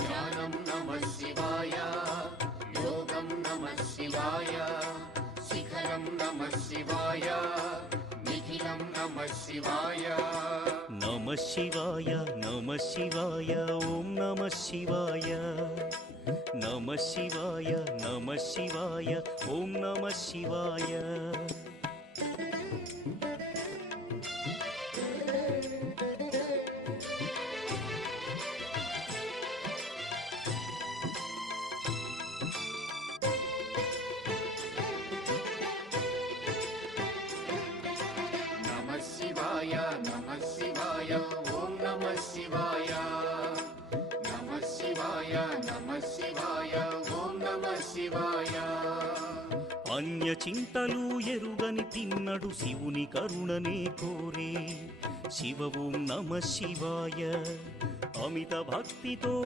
జ్ఞానం నమః శివాయ, యోగం నమః శివాయ, శిఖరం నమః శివాయ, నిఖిలం నమః శివాయ. నమః శివాయ నమః శివాయ ఓం నమః శివాయ. నమః శివాయ నమః శివాయ ఓం నమః శివాయ. నమః శివాయ నమః శివాయ ఓం నమః శివాయ. నమః శివాయ నమః శివాయ ఓం నమః శివాయ. అన్య చింతలు ఎరుగని తిన్నడు శివుని కరుణనే కోరే. శివ ఓం నమః శివాయ. అమిత భక్తితో